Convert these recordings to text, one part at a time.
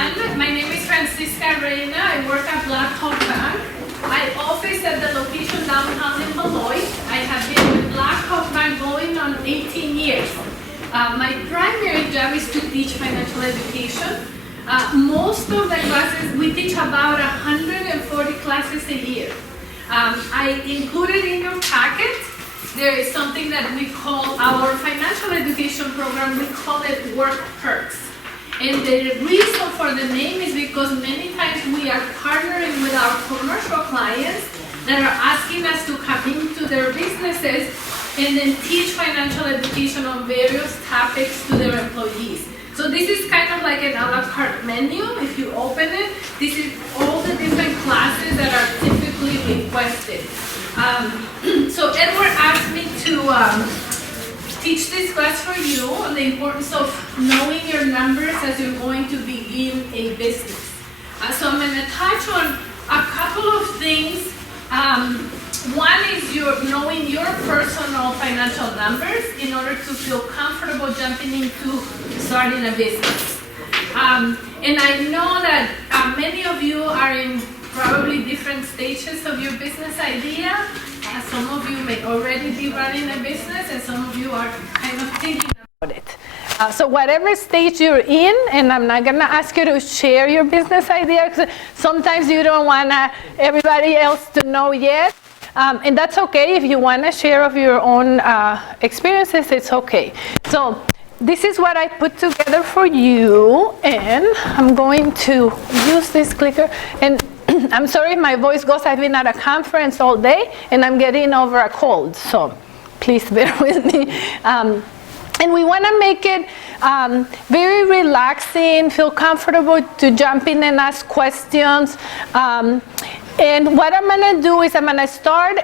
everyone. My name is Francisca Reyna. I work at Blackhawk Bank. I office at the location downtown in Beloit. I have been with Blackhawk Bank going on 18 years. My primary job is to teach financial education. Most of the classes, we teach about 140 classes a year. I included in your packet, there is something that we call our financial education program. We call it Work Perks. And the reason for the name is because many times we are partnering with our commercial clients that are asking us to come into their businesses and then teach financial education on various topics to their employees. So this is kind of like an a la carte menu. If you open it, this is all the different classes that are typically requested. So Edward asked me to teach this class for you on the importance of knowing your numbers as you're going to begin a business. So I'm going to touch on a couple of things. One is knowing your personal financial numbers in order to feel comfortable jumping into starting a business. And I know that many of you are in probably different stages of your business idea. Some of you may already be running a business, and some of you are kind of thinking about it. So whatever stage you're in, and I'm not going to ask you to share your business idea, because sometimes you don't want everybody else to know yet. And that's okay. If you want to share of your own experiences, it's okay. So this is what I put together for you, and I'm going to use this clicker. And I'm sorry if my voice goes. I've been at a conference all day, and I'm getting over a cold, so please bear with me. And we want to make it very relaxing, feel comfortable to jump in and ask questions. And what I'm going to do is I'm going to start,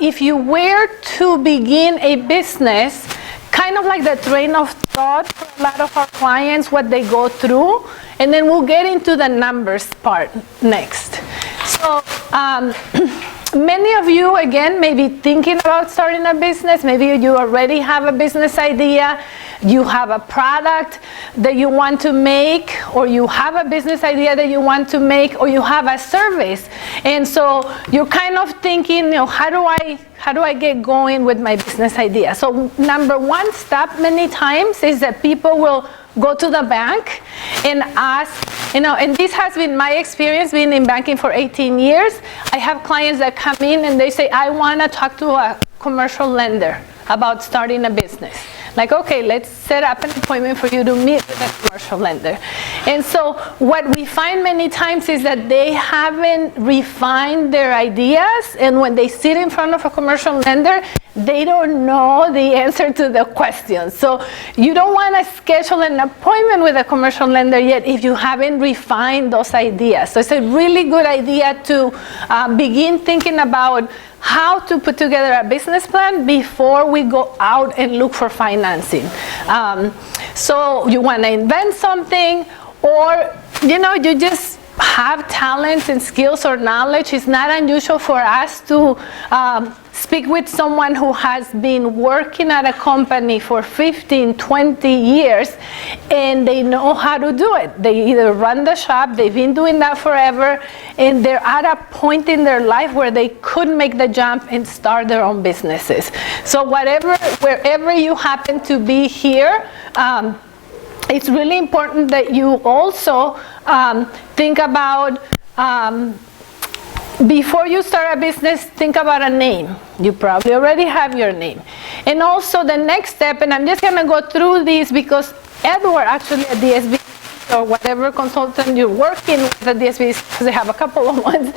if you were to begin a business, kind of like the train of thought for a lot of our clients, what they go through, and then we'll get into the numbers part next. So many of you, again, may be thinking about starting a business. Maybe you already have a business idea. You have a product that you want to make, or you have a business idea that you want to make, or you have a service. And so you're kind of thinking, how do I get going with my business idea? So number one step many times is that people will go to the bank and ask, and this has been my experience being in banking for 18 years. I have clients that come in and they say, I want to talk to a commercial lender about starting a business. Like, okay, let's set up an appointment for you to meet with a commercial lender. And so what we find many times is that they haven't refined their ideas, and when they sit in front of a commercial lender, they don't know the answer to the questions. So you don't want to schedule an appointment with a commercial lender yet if you haven't refined those ideas. So it's a really good idea to begin thinking about how to put together a business plan before we go out and look for financing. So you want to invent something, or you just have talents and skills or knowledge. It's not unusual for us to speak with someone who has been working at a company for 15, 20 years, and they know how to do it. They either run the shop, they've been doing that forever, and they're at a point in their life where they could make the jump and start their own businesses. So wherever you happen to be here, it's really important that you also think about, before you start a business, think about a name. You probably already have your name. And also the next step, and I'm just going to go through these because Edward actually at SBDC, or whatever consultant you're working with at SBDC, because they have a couple of ones,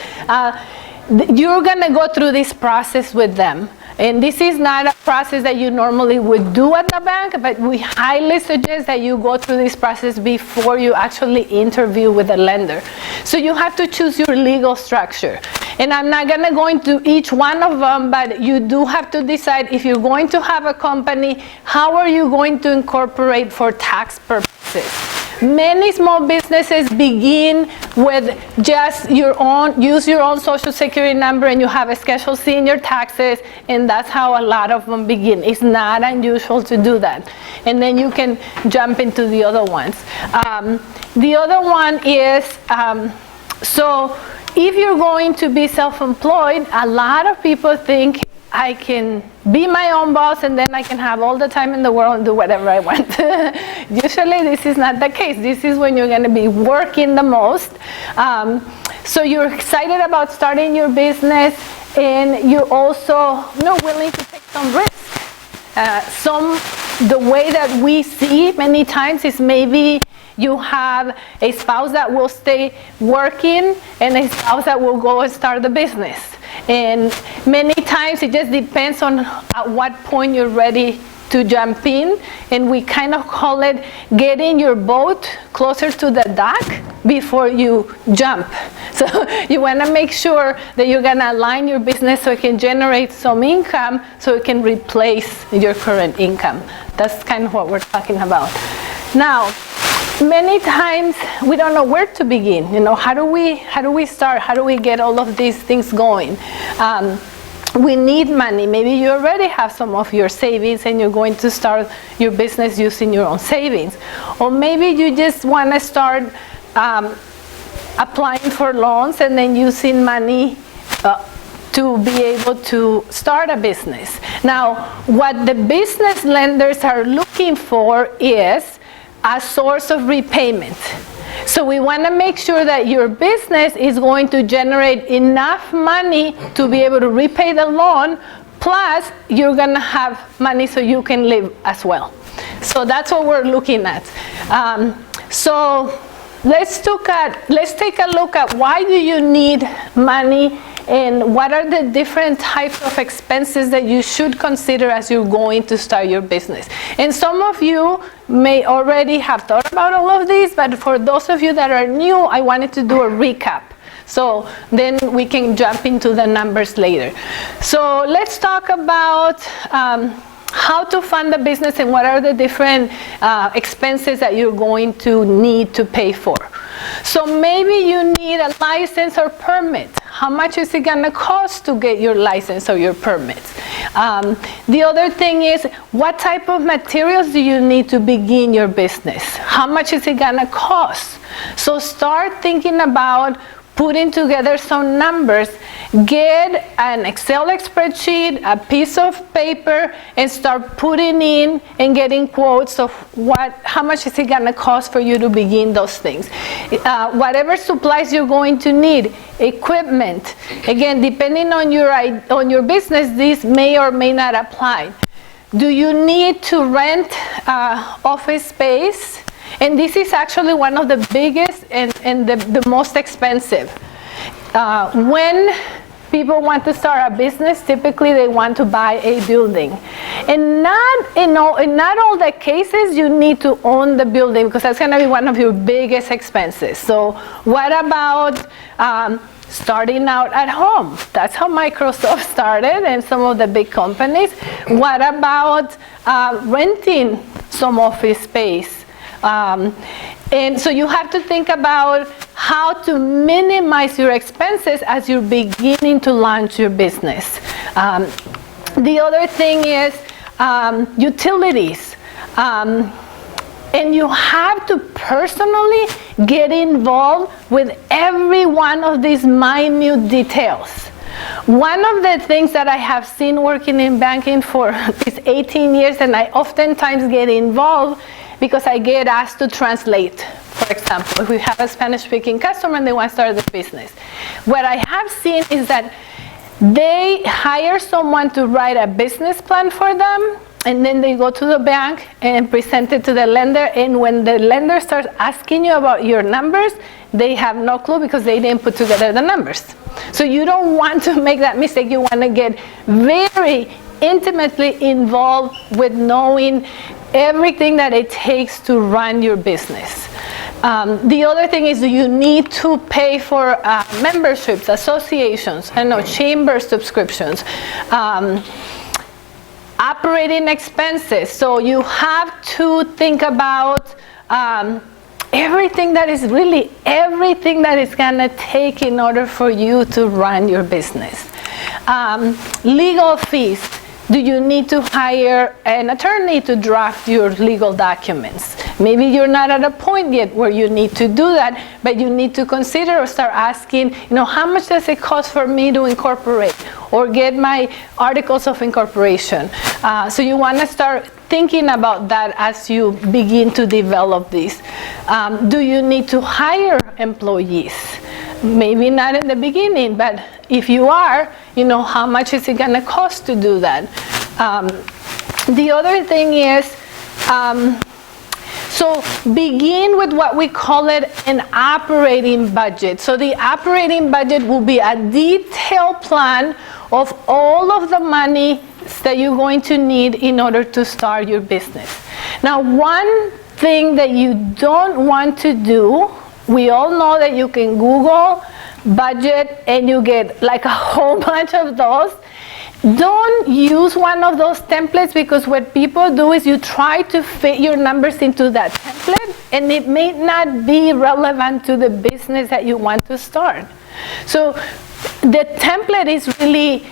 you're going to go through this process with them. And this is not a process that you normally would do at the bank, but we highly suggest that you go through this process before you actually interview with a lender. So you have to choose your legal structure. And I'm not going to go into each one of them, but you do have to decide if you're going to have a company, how are you going to incorporate for tax purposes? Many small businesses begin with just use your own social security number, and you have a Schedule C in your taxes, and that's how a lot of them begin. It's not unusual to do that. And then you can jump into the other ones. The other one is, so if you're going to be self-employed, a lot of people think I can be my own boss and then I can have all the time in the world and do whatever I want. Usually this is not the case. This is when you're going to be working the most. So you're excited about starting your business, and you're also willing to take some risks. The way that we see many times is maybe you have a spouse that will stay working and a spouse that will go and start the business. And many times it just depends on at what point you're ready to jump in, and we kind of call it getting your boat closer to the dock before you jump. So you want to make sure that you're going to align your business so it can generate some income so it can replace your current income. That's kind of what we're talking about. Now, many times we don't know where to begin. How do we start? How do we get all of these things going? We need money. Maybe you already have some of your savings and you're going to start your business using your own savings. Or maybe you just want to start applying for loans and then using money to be able to start a business. Now, what the business lenders are looking for is a source of repayment. So we want to make sure that your business is going to generate enough money to be able to repay the loan, plus you're going to have money so you can live as well. So that's what we're looking at. So let's take a look at why do you need money, and what are the different types of expenses that you should consider as you're going to start your business. And some of you may already have thought about all of these, but for those of you that are new, I wanted to do a recap. So then we can jump into the numbers later. So let's talk about how to fund the business and what are the different expenses that you're going to need to pay for. So maybe you need a license or permit. How much is it going to cost to get your license or your permit? The other thing is, what type of materials do you need to begin your business? How much is it going to cost? So start thinking about putting together some numbers. Get an Excel spreadsheet, a piece of paper, and start putting in and getting quotes of how much is it going to cost for you to begin those things. Whatever supplies you're going to need, equipment. Again, depending on your business, these may or may not apply. Do you need to rent office space? And this is actually one of the biggest and the most expensive. When people want to start a business, typically they want to buy a building. And in not all the cases you need to own the building, because that's going to be one of your biggest expenses. So what about starting out at home? That's how Microsoft started and some of the big companies. What about renting some office space? And so you have to think about how to minimize your expenses as you're beginning to launch your business. The other thing is utilities. And you have to personally get involved with every one of these minute details. One of the things that I have seen working in banking for these 18 years, and I oftentimes get involved because I get asked to translate. For example, if we have a Spanish-speaking customer and they want to start this business. What I have seen is that they hire someone to write a business plan for them, and then they go to the bank and present it to the lender, and when the lender starts asking you about your numbers, they have no clue because they didn't put together the numbers. So you don't want to make that mistake. You want to get very intimately involved with knowing everything that it takes to run your business. The other thing is, you need to pay for memberships, associations, chamber subscriptions, operating expenses. So you have to think about everything that is gonna take in order for you to run your business. Legal fees. Do you need to hire an attorney to draft your legal documents? Maybe you're not at a point yet where you need to do that, but you need to consider or start asking, how much does it cost for me to incorporate or get my articles of incorporation? So you want to start thinking about that as you begin to develop this. Do you need to hire employees? Maybe not in the beginning, but if you are, how much is it going to cost to do that? The other thing is, so begin with what we call it an operating budget. So the operating budget will be a detailed plan of all of the money that you're going to need in order to start your business. Now, one thing that you don't want to do, we all know that you can Google budget and you get like a whole bunch of those. Don't use one of those templates, because what people do is you try to fit your numbers into that template and it may not be relevant to the business that you want to start. So the template is really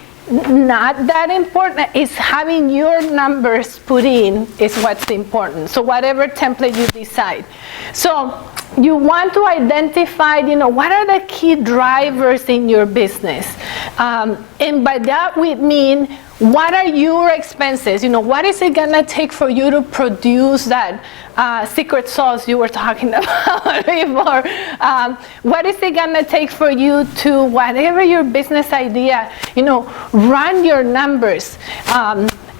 not that important. It's having your numbers put in is what's important. So whatever template you decide. So you want to identify, what are the key drivers in your business? And by that we mean, what are your expenses? What is it gonna take for you to produce that secret sauce you were talking about before? What is it gonna take for you to, whatever your business idea, run your numbers.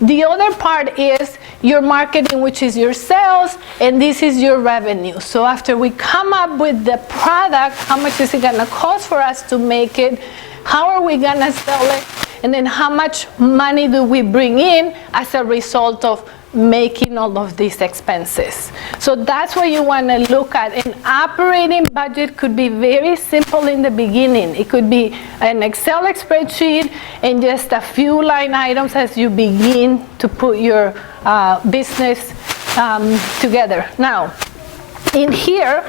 The other part is your marketing, which is your sales, and this is your revenue. So after we come up with the product, how much is it gonna cost for us to make it? How are we gonna sell it? And then how much money do we bring in as a result of making all of these expenses? So that's what you want to look at. An operating budget could be very simple in the beginning. It could be an Excel spreadsheet and just a few line items as you begin to put your business together. Now, in here,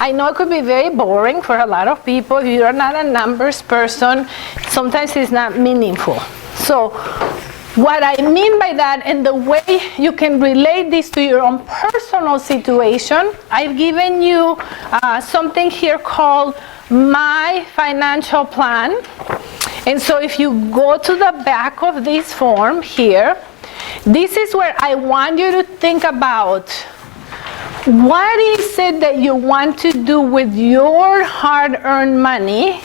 I know it could be very boring for a lot of people. If you're not a numbers person, sometimes it's not meaningful. So what I mean by that, and the way you can relate this to your own personal situation, I've given you something here called My Financial Plan. And so if you go to the back of this form here, this is where I want you to think about what is it that you want to do with your hard-earned money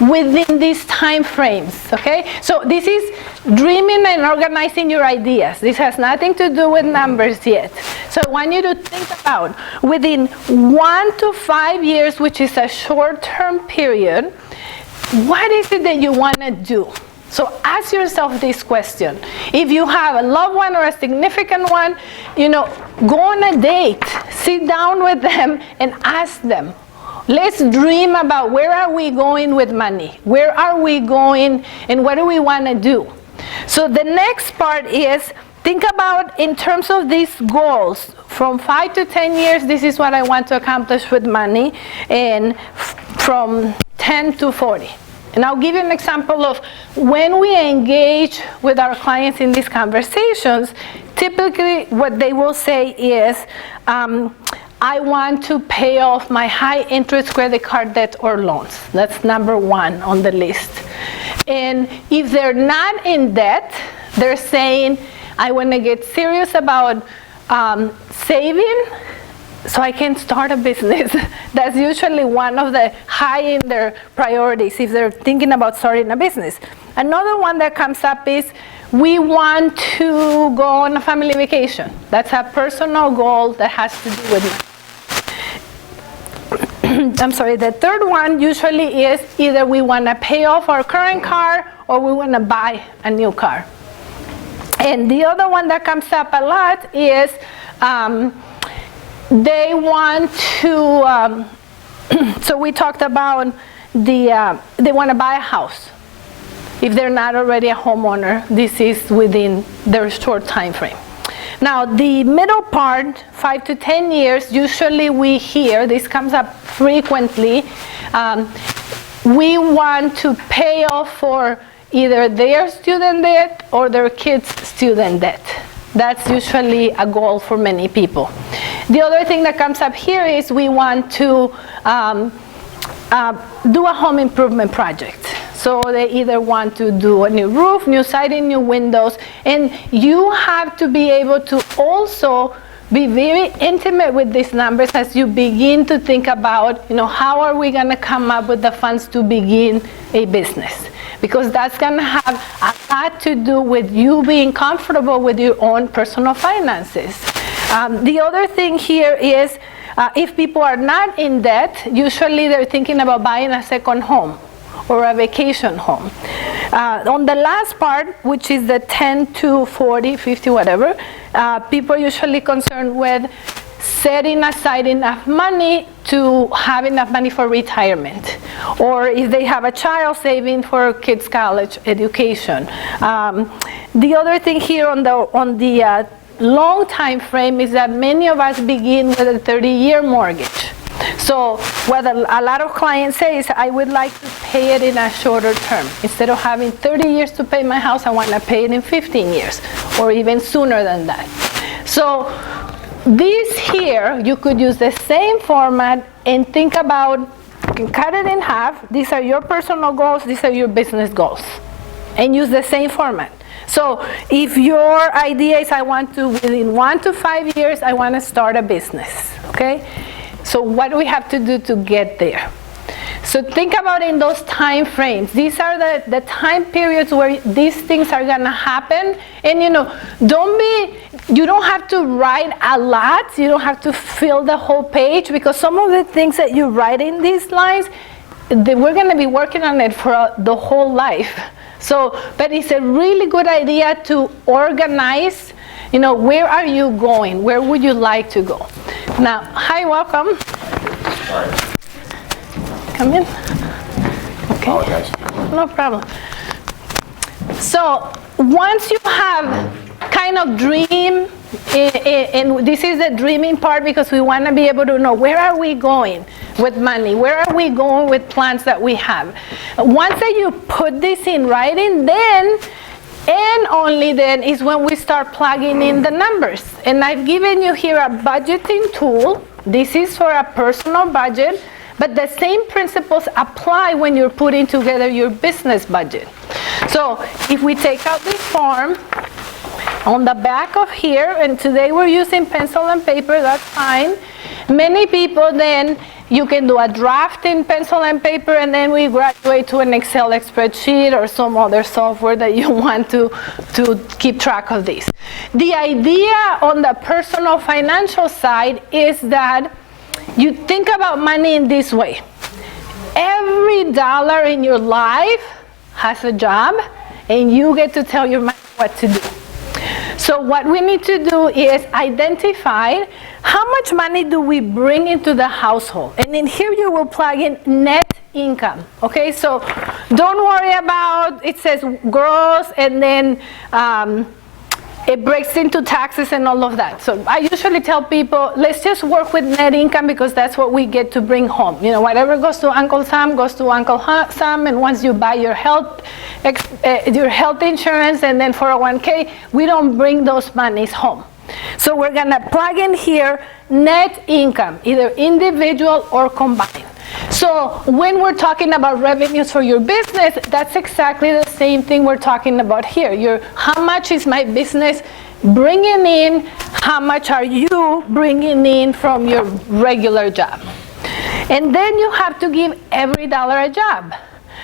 within these time frames, okay? So this is dreaming and organizing your ideas. This has nothing to do with numbers yet. So I want you to think about, within 1 to 5 years, which is a short-term period, what is it that you want to do? So ask yourself this question. If you have a loved one or a significant one, go on a date, sit down with them and ask them. Let's dream about, where are we going with money? Where are we going and what do we want to do? So the next part is, think about, in terms of these goals, from 5 to 10 years, this is what I want to accomplish with money, and from 10 to 40. And I'll give you an example of when we engage with our clients in these conversations, typically what they will say is, I want to pay off my high interest credit card debt or loans. That's number one on the list. And if they're not in debt, they're saying, I want to get serious about saving so I can start a business. That's usually one of the high in their priorities if they're thinking about starting a business. Another one that comes up is, we want to go on a family vacation. That's a personal goal that has to do with money. I'm sorry, the third one usually is either we want to pay off our current car or we want to buy a new car. And the other one that comes up a lot is they want to, so we talked about they want to buy a house. If they're not already a homeowner, this is within their short time frame. Now, the middle part, 5 to 10 years, usually we hear, this comes up frequently, we want to pay off for either their student debt or their kids' student debt. That's usually a goal for many people. The other thing that comes up here is we want to do a home improvement project. So they either want to do a new roof, new siding, new windows, and you have to be able to also be very intimate with these numbers as you begin to think about, how are we going to come up with the funds to begin a business? Because that's going to have a lot to do with you being comfortable with your own personal finances. The other thing here is if people are not in debt, usually they're thinking about buying a second home or a vacation home. On the last part, which is the 10 to 40, 50, whatever, people are usually concerned with setting aside enough money to have enough money for retirement, or if they have a child, saving for kids' college education. The other thing here on the long time frame is that many of us begin with a 30-year mortgage. So what a lot of clients say is, I would like to pay it in a shorter term. Instead of having 30 years to pay my house, I want to pay it in 15 years, or even sooner than that. So this here, you could use the same format and think about, you can cut it in half. These are your personal goals, these are your business goals. And use the same format. So if your idea is, within 1 to 5 years, I want to start a business, okay? So what do we have to do to get there? So think about in those time frames. These are the time periods where these things are going to happen. And you don't have to write a lot. You don't have to fill the whole page, because some of the things that you write in these lines, we're going to be working on it for the whole life. So, but it's a really good idea to organize, where are you going? Where would you like to go? Now, hi, welcome. Sorry. Come in. Okay. Apologize. No problem. So, once you have kind of dream, and this is the dreaming part, because we want to be able to know, where are we going with money? Where are we going with plans that we have? Once that you put this in writing, then and only then is when we start plugging in the numbers. And I've given you here a budgeting tool. This is for a personal budget, but the same principles apply when you're putting together your business budget. So if we take out this form, on the back of here, and today we're using pencil and paper, that's fine. Many people then, you can do a draft in pencil and paper, and then we graduate to an Excel spreadsheet or some other software that you want to keep track of this. The idea on the personal financial side is that you think about money in this way. Every dollar in your life has a job, and you get to tell your money what to do. So what we need to do is identify how much money do we bring into the household. And in here you will plug in net income. Okay, so don't worry about, it says gross, and then it breaks into taxes and all of that. So I usually tell people, let's just work with net income, because that's what we get to bring home. Whatever goes to Uncle Sam goes to Uncle Sam, and once you buy your health insurance and then 401k, we don't bring those monies home. So we're going to plug in here net income, either individual or combined. So when we're talking about revenues for your business, that's exactly the same thing we're talking about here. How much is my business bringing in? How much are you bringing in from your regular job? And then you have to give every dollar a job.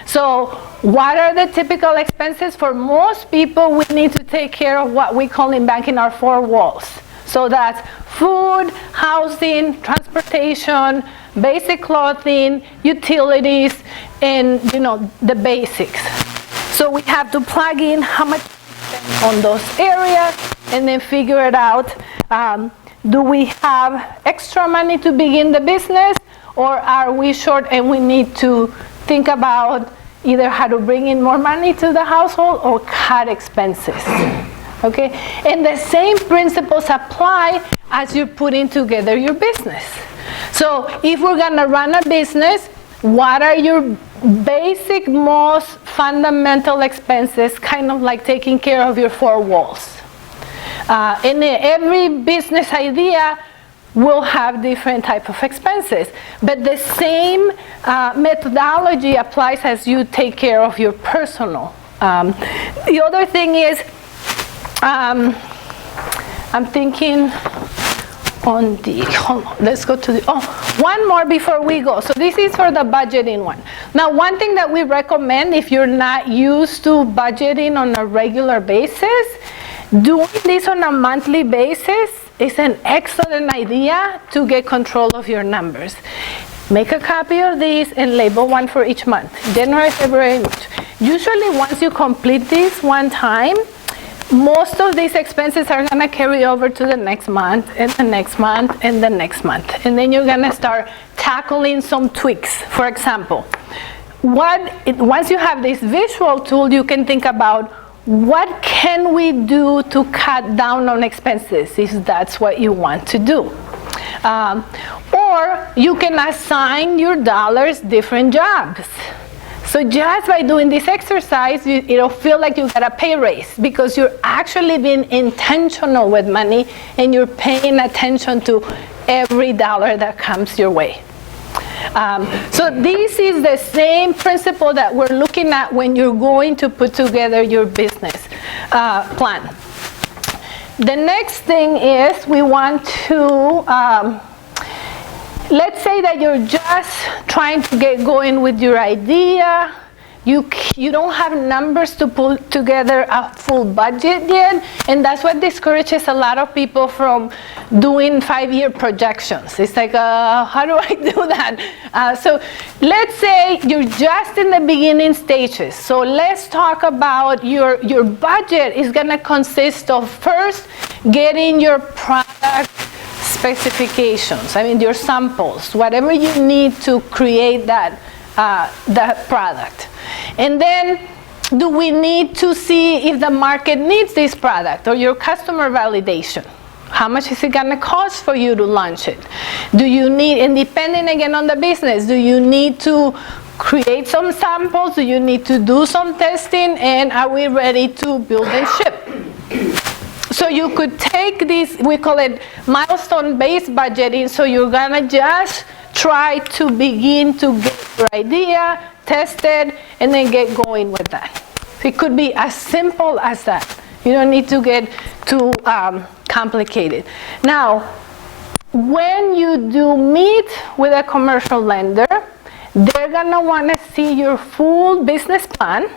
So what are the typical expenses? For most people, we need to take care of what we call in banking our 4 walls. So that's food, housing, transportation, basic clothing, utilities, and the basics. So we have to plug in how much we spend on those areas, and then figure it out. Do we have extra money to begin the business, or are we short and we need to think about either how to bring in more money to the household or cut expenses? Okay? And the same principles apply as you're putting together your business. So if we're gonna run a business, what are your basic, most fundamental expenses, kind of like taking care of your four walls? And every business idea will have different type of expenses, but the same methodology applies as you take care of your personal. The other thing is, I'm thinking on the, hold on, let's go to the, one more before we go. So this is for the budgeting one. Now, one thing that we recommend if you're not used to budgeting on a regular basis, doing this on a monthly basis is an excellent idea to get control of your numbers. Make a copy of this and label one for each month. January, February, March. Usually once you complete this one time, most of these expenses are gonna carry over to the next month and the next month and the next month. And then you're gonna start tackling some tweaks. For example, once you have this visual tool, you can think about what can we do to cut down on expenses if that's what you want to do. Or you can assign your dollars different jobs. So just by doing this exercise, it'll feel like you got a pay raise because you're actually being intentional with money and you're paying attention to every dollar that comes your way. So this is the same principle that we're looking at when you're going to put together your business plan. The next thing is we want to, let's say that you're just trying to get going with your idea. You don't have numbers to put together a full budget yet, and that's what discourages a lot of people from doing 5-year projections. It's like, how do I do that? So let's say you're just in the beginning stages. So let's talk about your budget is gonna consist of first getting your product specifications, your samples, whatever you need to create that product. And then, do we need to see if the market needs this product or your customer validation? How much is it gonna cost for you to launch it? Do you need, and depending again on the business, do you need to create some samples? Do you need to do some testing? And are we ready to build and ship? So you could take this, we call it milestone-based budgeting, so you're gonna just try to begin to get your idea, test it, and then get going with that. So it could be as simple as that. You don't need to get too complicated. Now, when you do meet with a commercial lender, they're gonna wanna see your full business plan,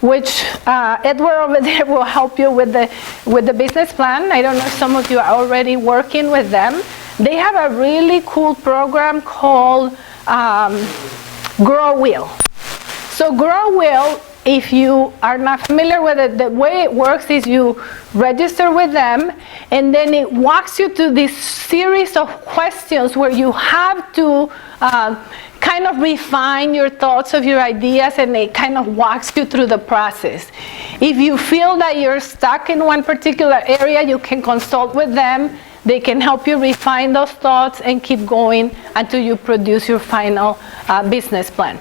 which Edward over there will help you with the business plan. I don't know if some of you are already working with them. They have a really cool program called Grow Wheel. So Grow Wheel, if you are not familiar with it, the way it works is you register with them, and then it walks you through this series of questions where you have to kind of refine your thoughts of your ideas, and it kind of walks you through the process. If you feel that you're stuck in one particular area, you can consult with them. They can help you refine those thoughts and keep going until you produce your final business plan.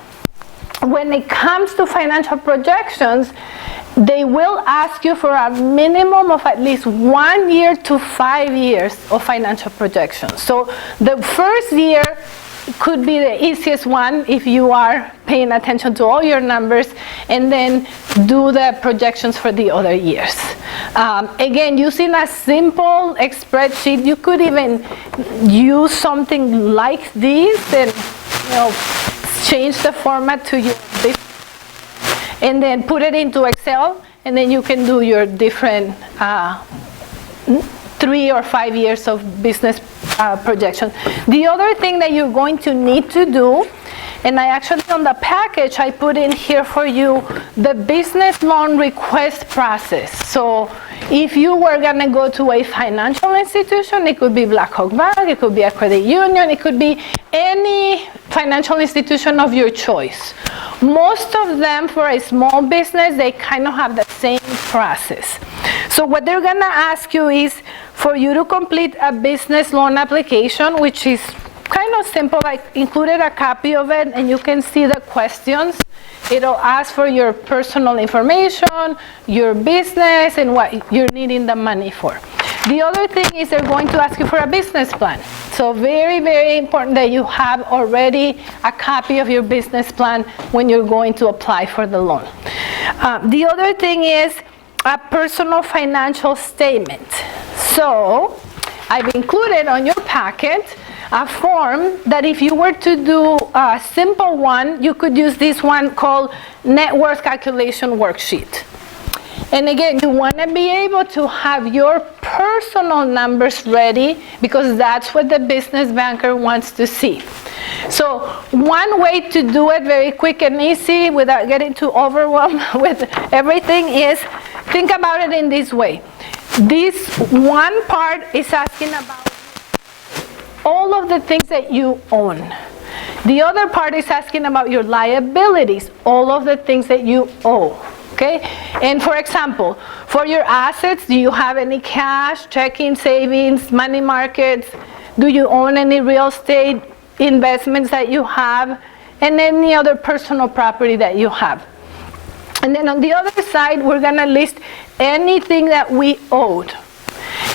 When it comes to financial projections, they will ask you for a minimum of at least 1 year to 5 years of financial projections. So the first year could be the easiest one if you are paying attention to all your numbers, and then do the projections for the other years. Again, using a simple spreadsheet, you could even use something like this and change the format to your business, and then put it into Excel, and then you can do your different 3 or 5 years of business projection. The other thing that you're going to need to do, and I actually on the package I put in here for you the business loan request process. So if you were gonna go to a financial institution, it could be Blackhawk Bank, it could be a credit union, it could be any financial institution of your choice. Most of them, for a small business, they kind of have the same process. So what they're gonna ask you is for you to complete a business loan application, which is kind of simple. I included a copy of it, and you can see the questions. It'll ask for your personal information, your business, and what you're needing the money for. The other thing is they're going to ask you for a business plan. So very, very important that you have already a copy of your business plan when you're going to apply for the loan. The other thing is a personal financial statement. So I've included on your packet a form that if you were to do a simple one, you could use this one called net worth calculation worksheet. And again, you want to be able to have your personal numbers ready because that's what the business banker wants to see. So one way to do it very quick and easy without getting too overwhelmed with everything is think about it in this way. This one part is asking about all of the things that you own. The other part is asking about your liabilities, all of the things that you owe. Okay? And for example, for your assets, do you have any cash, checking, savings, money markets? Do you own any real estate investments that you have? And any other personal property that you have? And then on the other side, we're gonna list anything that we owed.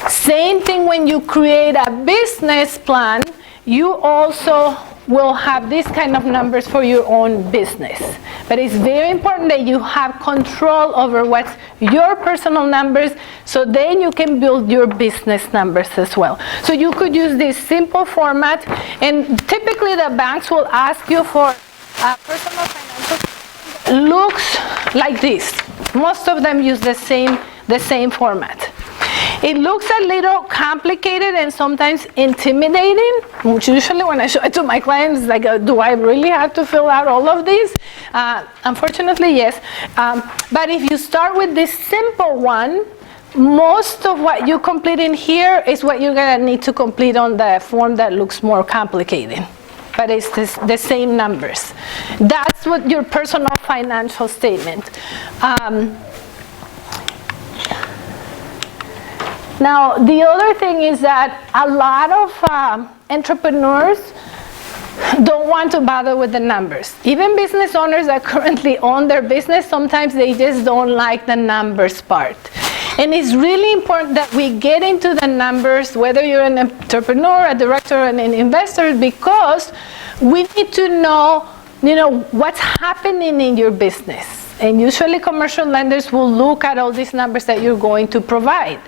Same thing when you create a business plan, you also will have these kind of numbers for your own business. But it's very important that you have control over what's your personal numbers, so then you can build your business numbers as well. So you could use this simple format, and typically the banks will ask you for a personal financial looks like this. Most of them use the same format. It looks a little complicated and sometimes intimidating, which usually when I show it to my clients, it's like, do I really have to fill out all of these? Unfortunately, yes. But if you start with this simple one, most of what you complete in here is what you're gonna need to complete on the form that looks more complicated. But it's the same numbers. That's what your personal financial statement. Now, the other thing is that a lot of entrepreneurs don't want to bother with the numbers. Even business owners that currently own their business, sometimes they just don't like the numbers part. And it's really important that we get into the numbers, whether you're an entrepreneur, a director, and an investor, because we need to know, what's happening in your business. And usually commercial lenders will look at all these numbers that you're going to provide.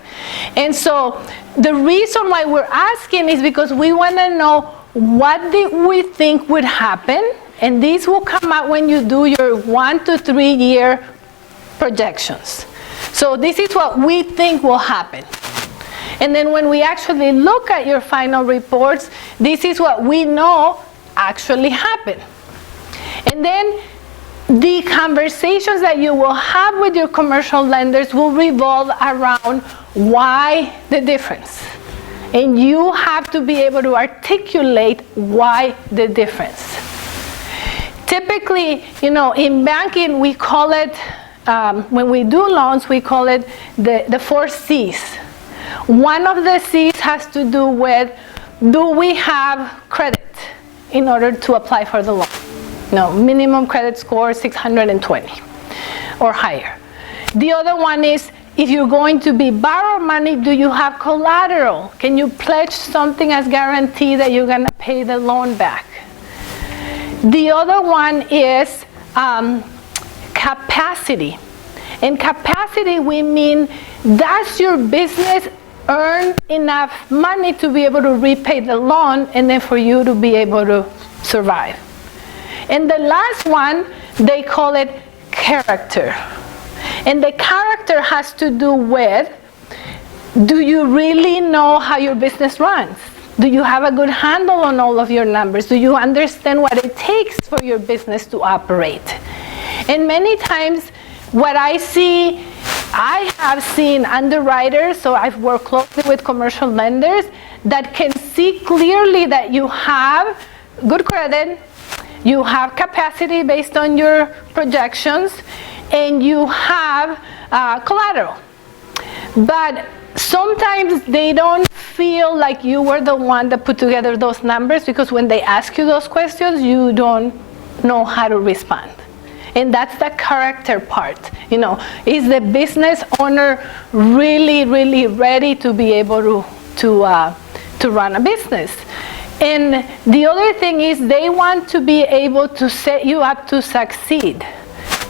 And so the reason why we're asking is because we want to know what did we think would happen, and these will come out when you do your 1 to 3 year projections. So this is what we think will happen. And then when we actually look at your final reports, this is what we know actually happened. And then the conversations that you will have with your commercial lenders will revolve around why the difference. And you have to be able to articulate why the difference. Typically, in banking, we call it, when we do loans, we call it the 4 C's. One of the C's has to do with, do we have credit in order to apply for the loan? No, minimum credit score 620 or higher. The other one is, if you're going to be borrow money, do you have collateral? Can you pledge something as guarantee that you're going to pay the loan back? The other one is capacity. In capacity, we mean, does your business earn enough money to be able to repay the loan and then for you to be able to survive? And the last one, they call it character. And the character has to do with, do you really know how your business runs? Do you have a good handle on all of your numbers? Do you understand what it takes for your business to operate? And many times, what I have seen underwriters, so I've worked closely with commercial lenders, that can see clearly that you have good credit, you have capacity based on your projections, and you have collateral. But sometimes they don't feel like you were the one that put together those numbers, because when they ask you those questions, you don't know how to respond. And that's the character part. Is the business owner really, really ready to be able to run a business? And the other thing is they want to be able to set you up to succeed,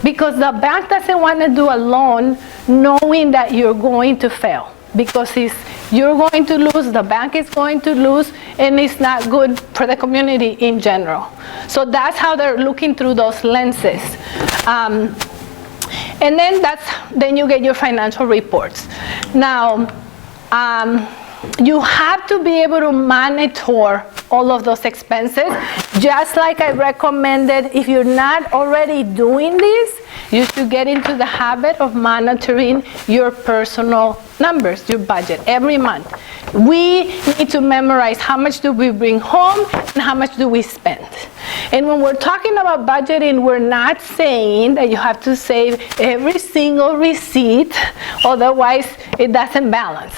because the bank doesn't want to do a loan knowing that you're going to fail, because you're going to lose, the bank is going to lose, and it's not good for the community in general. So that's how they're looking through those lenses. And then you get your financial reports. Now, you have to be able to monitor all of those expenses. Just like I recommended, if you're not already doing this, you should get into the habit of monitoring your personal numbers, your budget, every month. We need to memorize how much do we bring home and how much do we spend. And when we're talking about budgeting, we're not saying that you have to save every single receipt, otherwise it doesn't balance.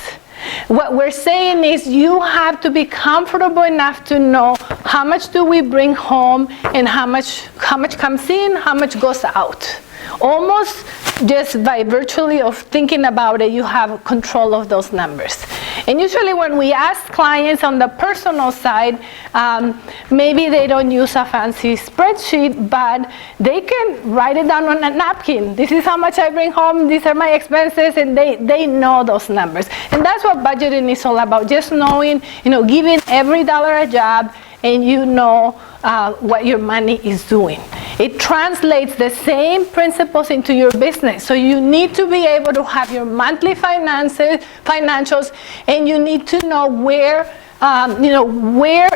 What we're saying is you have to be comfortable enough to know how much do we bring home and how much comes in, how much goes out. Almost just by virtually of thinking about it, you have control of those numbers. And usually when we ask clients on the personal side, maybe they don't use a fancy spreadsheet, but they can write it down on a napkin. This is how much I bring home, these are my expenses, and they know those numbers. And that's what budgeting is all about, just knowing, giving every dollar a job, and you know what your money is doing. It translates the same principles into your business. So you need to be able to have your monthly financials, and you need to know where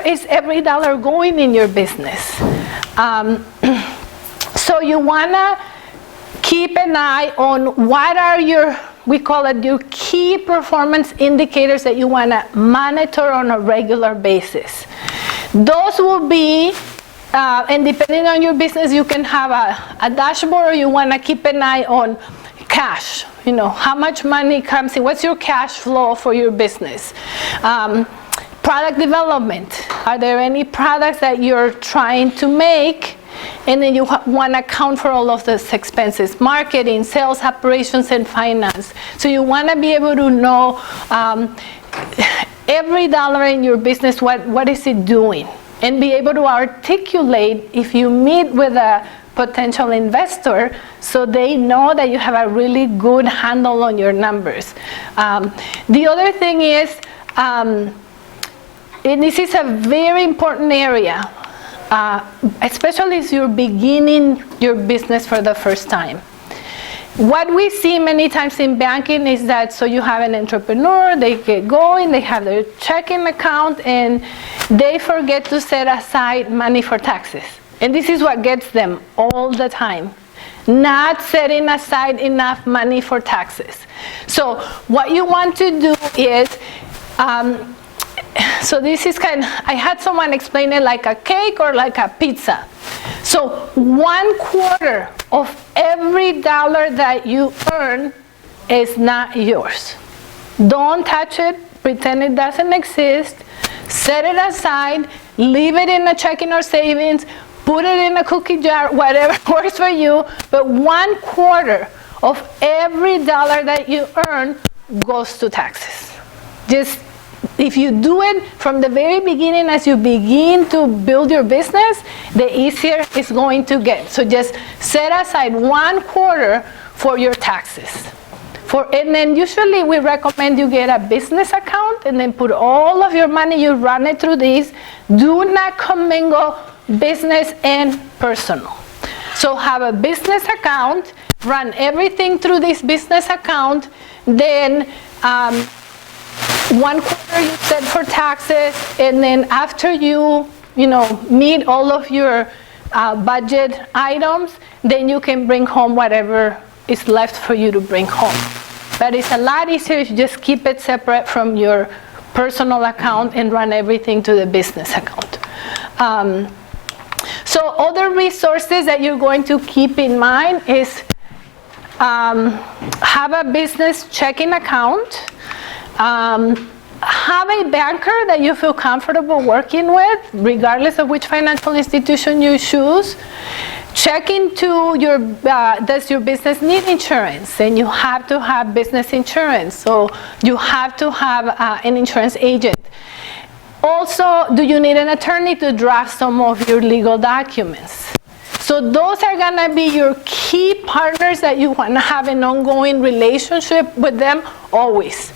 is every dollar going in your business. So you wanna keep an eye on what are we call it your key performance indicators that you wanna monitor on a regular basis. Those will be, and depending on your business, you can have a dashboard, or you want to keep an eye on cash. How much money comes in, what's your cash flow for your business. Product development, are there any products that you're trying to make? And then you want to account for all of those expenses. Marketing, sales, operations, and finance. So you want to be able to know every dollar in your business, what is it doing? And be able to articulate if you meet with a potential investor, so they know that you have a really good handle on your numbers. The other thing is, and this is a very important area, especially as you're beginning your business for the first time. What we see many times in banking is that, so you have an entrepreneur, they get going, they have their checking account, and they forget to set aside money for taxes. And this is what gets them all the time. Not setting aside enough money for taxes. So what you want to do is, so this is I had someone explain it like a cake or like a pizza. So 1/4 of every dollar that you earn is not yours. Don't touch it, pretend it doesn't exist, set it aside, leave it in a checking or savings, put it in a cookie jar, whatever works for you, but 1/4 of every dollar that you earn goes to taxes. Just if you do it from the very beginning, as you begin to build your business, the easier it's going to get. So just set aside 1/4 for your taxes. And then usually we recommend you get a business account and then put all of your money, you run it through these. Do not commingle business and personal. So have a business account, run everything through this business account, then 1/4 you set for taxes, and then after you meet all of your budget items, then you can bring home whatever is left for you to bring home. But it's a lot easier if you just keep it separate from your personal account and run everything to the business account. So other resources that you're going to keep in mind is have a business checking account, have a banker that you feel comfortable working with, regardless of which financial institution you choose. Check into does your business need insurance? And you have to have business insurance, so you have to have an insurance agent. Also, do you need an attorney to draft some of your legal documents? So those are gonna be your key partners that you wanna have an ongoing relationship with them always,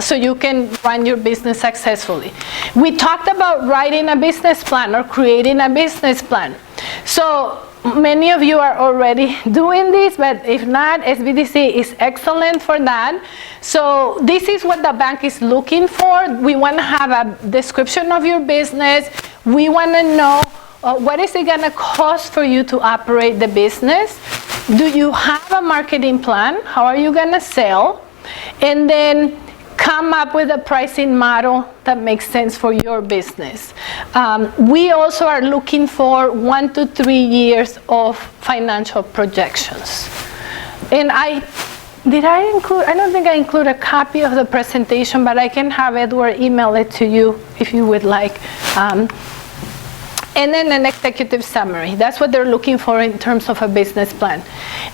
so you can run your business successfully. We talked about writing a business plan or creating a business plan. So many of you are already doing this, but if not, SBDC is excellent for that. So this is what the bank is looking for. We want to have a description of your business. We want to know what is it going to cost for you to operate the business. Do you have a marketing plan? How are you going to sell? And then come up with a pricing model that makes sense for your business. We also are looking for 1 to 3 years of financial projections. And I don't think I include a copy of the presentation, but I can have Edward email it to you if you would like. And then an executive summary. That's what they're looking for in terms of a business plan.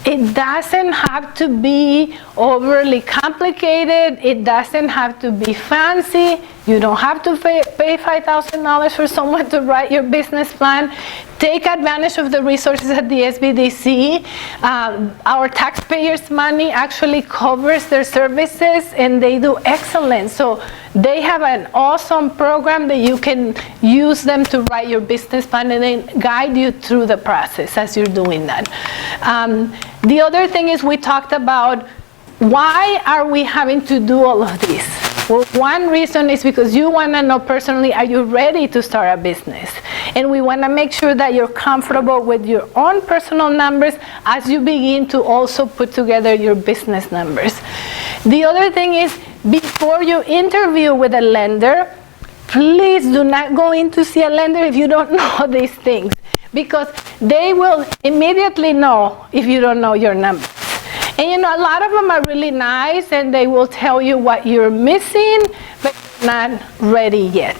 It doesn't have to be overly complicated. It doesn't have to be fancy. You don't have to pay $5,000 for someone to write your business plan. Take advantage of the resources at the SBDC. Our taxpayers' money actually covers their services, and they do excellent. So they have an awesome program that you can use them to write your business plan and then guide you through the process as you're doing that. The other thing is we talked about why are we having to do all of this? Well, one reason is because you want to know personally, are you ready to start a business? And we want to make sure that you're comfortable with your own personal numbers as you begin to also put together your business numbers. The other thing is, before you interview with a lender, please do not go in to see a lender if you don't know these things, because they will immediately know if you don't know your numbers. And a lot of them are really nice, and they will tell you what you're missing, but you're not ready yet.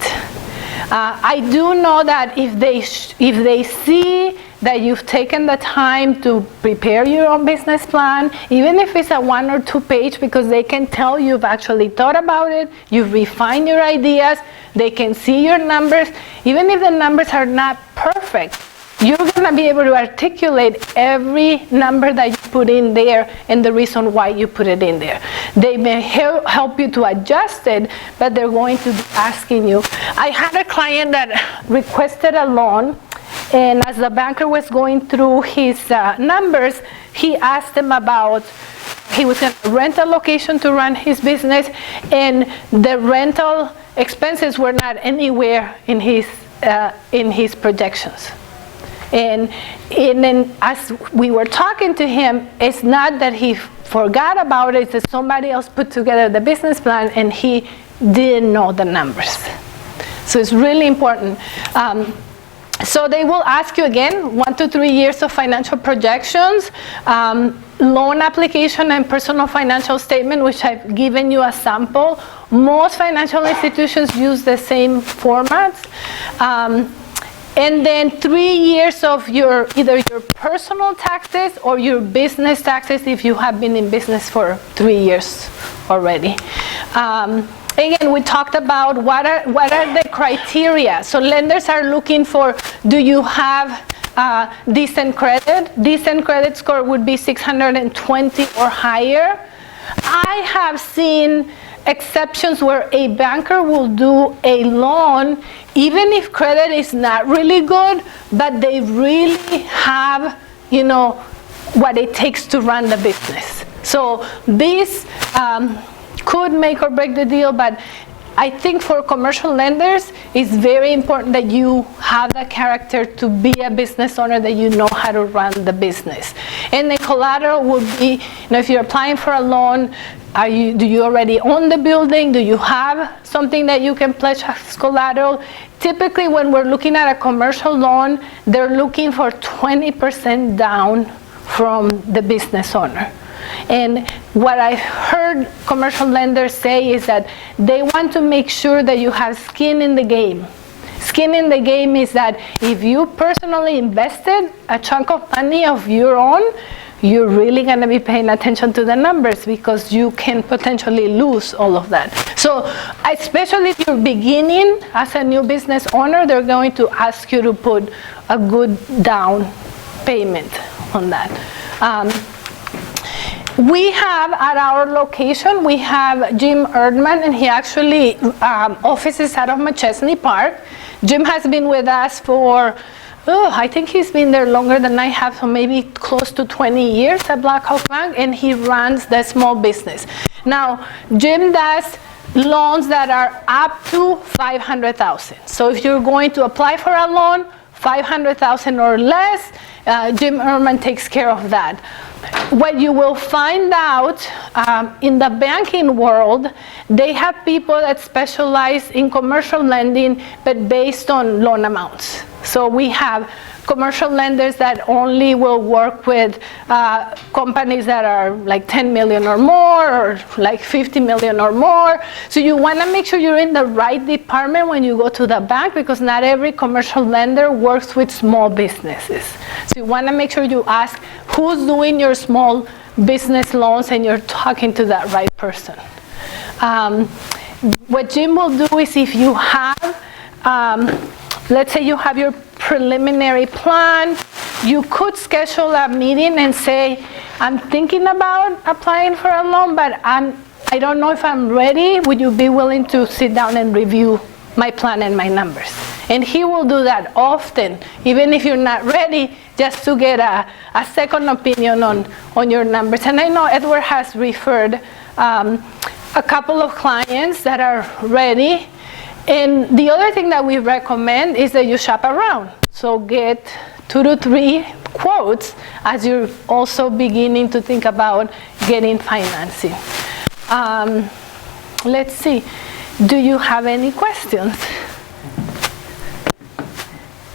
I do know that if they see that you've taken the time to prepare your own business plan, even if it's a 1 or 2 page, because they can tell you've actually thought about it, you've refined your ideas, they can see your numbers. Even if the numbers are not perfect, you're going to be able to articulate every number that you put in there and the reason why you put it in there. They may help you to adjust it, but they're going to be asking you. I had a client that requested a loan, and as the banker was going through his numbers, he asked them about, he was going to rent a location to run his business, and the rental expenses were not anywhere in his projections. And then as we were talking to him, it's not that he forgot about it, it's that somebody else put together the business plan and he didn't know the numbers. So it's really important. So they will ask you again, 1 to 3 years of financial projections, loan application and personal financial statement, which I've given you a sample. Most financial institutions use the same formats. And then 3 years of either your personal taxes or your business taxes if you have been in business for 3 years already. Again, we talked about what are the criteria. So lenders are looking for, do you have decent credit? Decent credit score would be 620 or higher. I have seen exceptions where a banker will do a loan even if credit is not really good, but they really have, what it takes to run the business. So this could make or break the deal, but I think for commercial lenders, it's very important that you have the character to be a business owner, that you know how to run the business. And the collateral would be, if you're applying for a loan, do you already own the building? Do you have something that you can pledge as collateral? Typically, when we're looking at a commercial loan, they're looking for 20% down from the business owner. And what I heard commercial lenders say is that they want to make sure that you have skin in the game. Skin in the game is that if you personally invested a chunk of money of your own, you're really going to be paying attention to the numbers because you can potentially lose all of that. So especially if you're beginning as a new business owner, they're going to ask you to put a good down payment on that. We have at our location, we have Jim Erdman, and he actually offices out of McChesney Park. Jim has been with us for I think he's been there longer than I have, so maybe close to 20 years at Blackhawk Bank, and he runs the small business. Now, Jim does loans that are up to $500,000. So if you're going to apply for a loan, $500,000 or less, Jim Ehrman takes care of that. What you will find out in the banking world, they have people that specialize in commercial lending, but based on loan amounts. So we have commercial lenders that only will work with companies that are like 10 million or more, or like 50 million or more. So you want to make sure you're in the right department when you go to the bank, because not every commercial lender works with small businesses. So you want to make sure you ask who's doing your small business loans and you're talking to that right person. What Jim will do is, if you have let's say you have your preliminary plan, you could schedule a meeting and say, I'm thinking about applying for a loan, but I don't know if I'm ready. Would you be willing to sit down and review my plan and my numbers? And he will do that often, even if you're not ready, just to get a second opinion on your numbers. And I know Edward has referred a couple of clients that are ready. And the other thing that we recommend is that you shop around. So get 2 to 3 quotes as you're also beginning to think about getting financing. Let's see. Do you have any questions?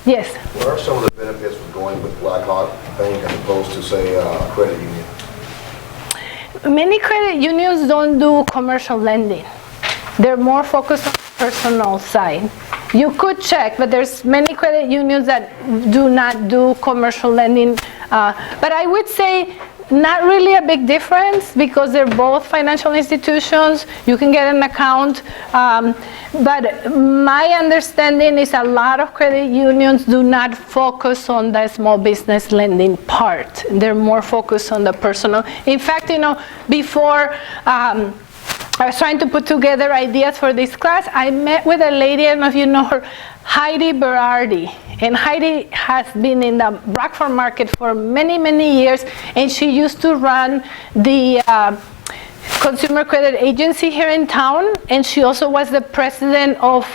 Yes? What are some of the benefits of going with Blackhawk Bank as opposed to, say, a credit union? Many credit unions don't do commercial lending. They're more focused on the personal side. You could check, but there's many credit unions that do not do commercial lending. But I would say not really a big difference, because they're both financial institutions. You can get an account. But my understanding is a lot of credit unions do not focus on the small business lending part. They're more focused on the personal. In fact, before I was trying to put together ideas for this class, I met with a lady, I don't know if you know her, Heidi Berardi. And Heidi has been in the Rockford market for many, many years, and she used to run the consumer credit agency here in town, and she also was the president of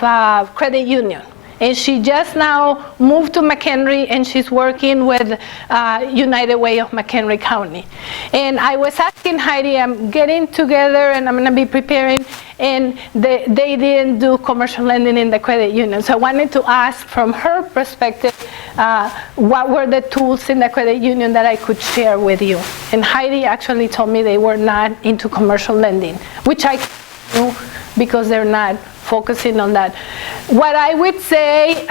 credit union. And she just now moved to McHenry, and she's working with United Way of McHenry County. And I was asking Heidi, I'm getting together and I'm going to be preparing, and they didn't do commercial lending in the credit union. So I wanted to ask from her perspective, what were the tools in the credit union that I could share with you? And Heidi actually told me they were not into commercial lending, which I knew because they're not focusing on that. What I would say,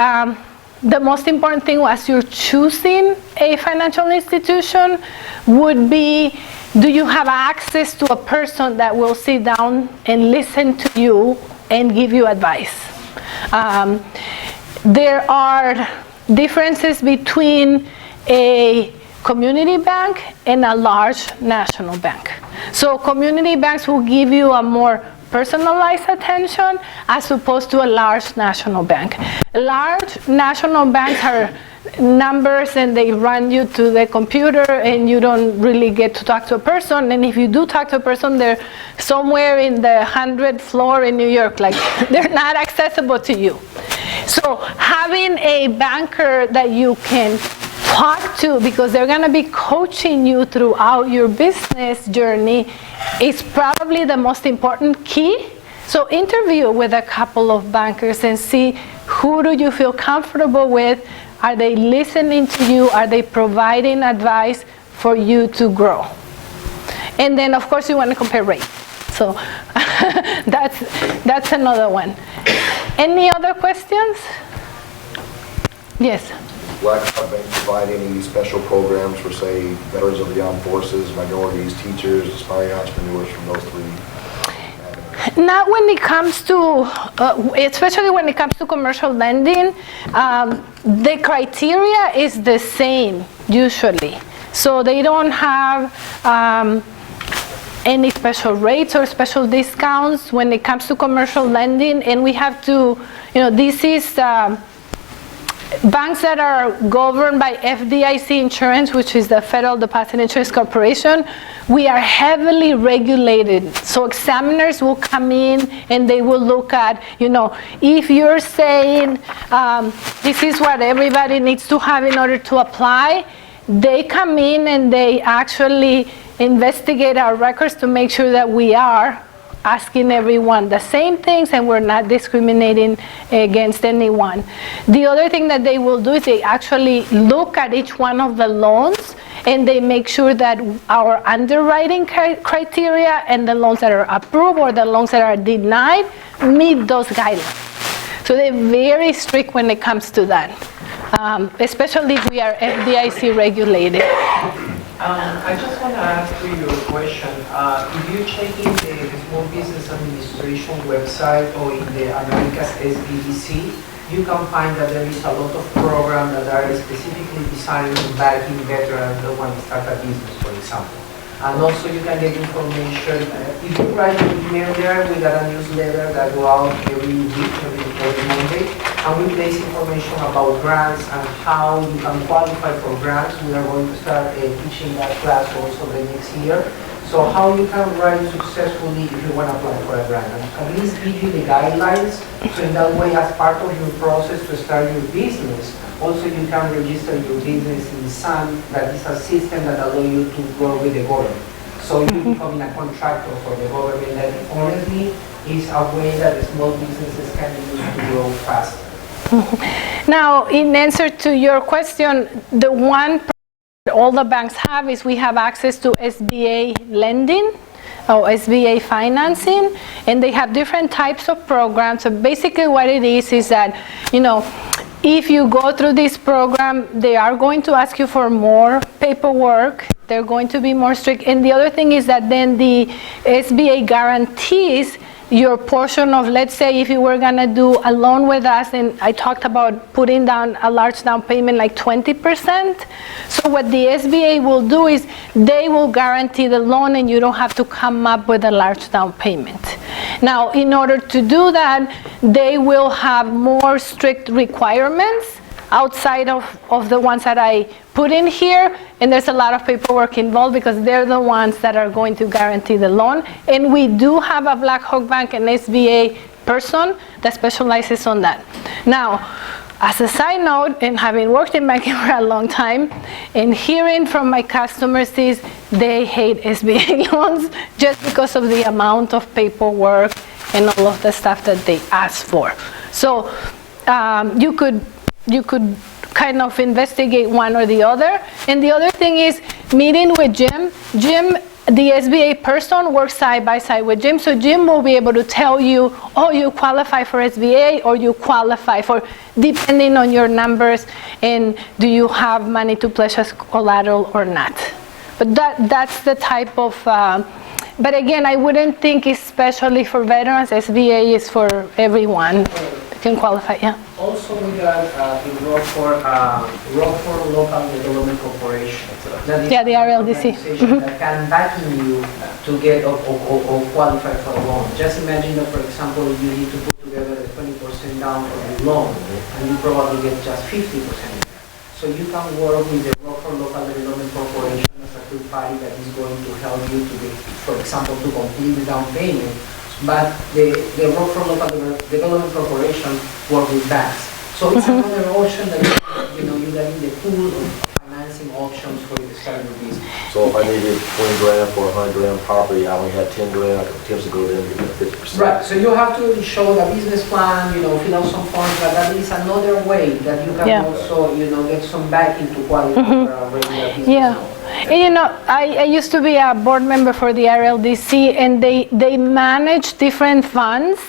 the most important thing as you're choosing a financial institution would be, do you have access to a person that will sit down and listen to you and give you advice? There are differences between a community bank and a large national bank. So community banks will give you a more personalized attention as opposed to a large national bank. Large national banks are numbers, and they run you to the computer, and you don't really get to talk to a person. And if you do talk to a person, they're somewhere in the 100th floor in New York. Like, they're not accessible to you. So having a banker that you can talk to, because they're going to be coaching you throughout your business journey, is probably the most important key. So interview with a couple of bankers and see, who do you feel comfortable with? Are they listening to you? Are they providing advice for you to grow? And then, of course, you want to compare rates. So that's another one. Any other questions? Yes. Blackhawk Bank provide any special programs for, say, veterans of the armed forces, minorities, teachers, aspiring entrepreneurs from those three avenues? Not when it comes to, especially when it comes to commercial lending, the criteria is the same usually. So they don't have any special rates or special discounts when it comes to commercial lending, and we have to, this is banks that are governed by FDIC insurance, which is the Federal Deposit Insurance Corporation. We are heavily regulated. So examiners will come in and they will look at, if you're saying this is what everybody needs to have in order to apply, they come in and they actually investigate our records to make sure that we are asking everyone the same things and we're not discriminating against anyone. The other thing that they will do is they actually look at each one of the loans and they make sure that our underwriting criteria and the loans that are approved or the loans that are denied meet those guidelines. So they're very strict when it comes to that, especially if we are FDIC regulated. I just want to ask you a question. If you check in the Small Business Administration website or in the America's SBDC, you can find that there is a lot of programs that are specifically designed to backing veterans that want to start a business, for example. And also you can get information. If you write an email there, we got a newsletter that go out every week, every Monday, and we place information about grants and how you can qualify for grants. We are going to start teaching that class also the next year. So how you can write successfully if you want to apply for a grant. And at least give you the guidelines, so in that way, as part of your process to start your business, also you can register your business in SAN, that is a system that allows you to work with the government. So you becoming a contractor for the government, that honestly is a way that small businesses can use to grow fast. Now, in answer to your question, the one all the banks have is we have access to SBA lending or SBA financing, and they have different types of programs. So basically what it is that, if you go through this program, they are going to ask you for more paperwork. They're going to be more strict. And the other thing is that then the SBA guarantees your portion of, let's say if you were gonna do a loan with us, and I talked about putting down a large down payment like 20%. So what the SBA will do is they will guarantee the loan and you don't have to come up with a large down payment. Now, in order to do that, they will have more strict requirements outside of the ones that I put in here, and there's a lot of paperwork involved because they're the ones that are going to guarantee the loan. And we do have a Blackhawk Bank and SBA person that specializes on that. Now, as a side note, and having worked in banking for a long time, and hearing from my customers is they hate SBA loans just because of the amount of paperwork and all of the stuff that they ask for. So you could kind of investigate one or the other. And the other thing is meeting with Jim. Jim, the SBA person, works side by side with Jim. So Jim will be able to tell you, oh, you qualify for SBA or you qualify for, depending on your numbers, and do you have money to pledge as collateral or not. But that's the type of, but again, I wouldn't think especially for veterans. SBA is for everyone. Can qualify, yeah. Also, we got in Rockford Local Development Corporation. That is the RLDC. That can back you to get or qualify for a loan. Just imagine that, for example, you need to put together a 20% down for the loan, and you probably get just 50%. So you can work with the Rockford Local Development Corporation as a third party that is going to help you to get, for example, to complete the down payment. But the Rockford Local Development Corporation work with banks. So it's another option that you got in the pool of financing options for the start your business. So if I needed 20 grand for a 100 grand property, I only had 10 grand, I could potentially go there and get 50%. Right, so you have to show the business plan, fill out some forms, but that is another way that you can Yeah. also, get some backing to qualify for a regular business Yeah. loan. And, I used to be a board member for the RLDC, and they manage different funds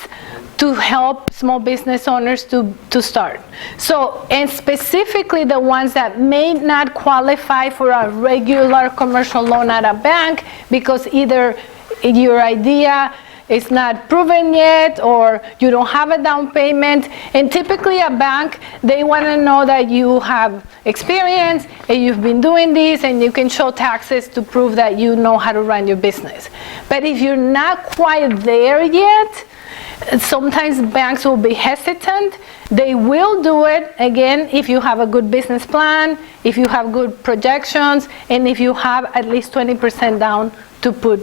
to help small business owners to start. So, and specifically the ones that may not qualify for a regular commercial loan at a bank because either your idea is not proven yet or you don't have a down payment. And typically a bank, they want to know that you have experience and you've been doing this and you can show taxes to prove that you know how to run your business. But if you're not quite there yet, sometimes banks will be hesitant. They will do it, again, if you have a good business plan, if you have good projections, and if you have at least 20% down to put.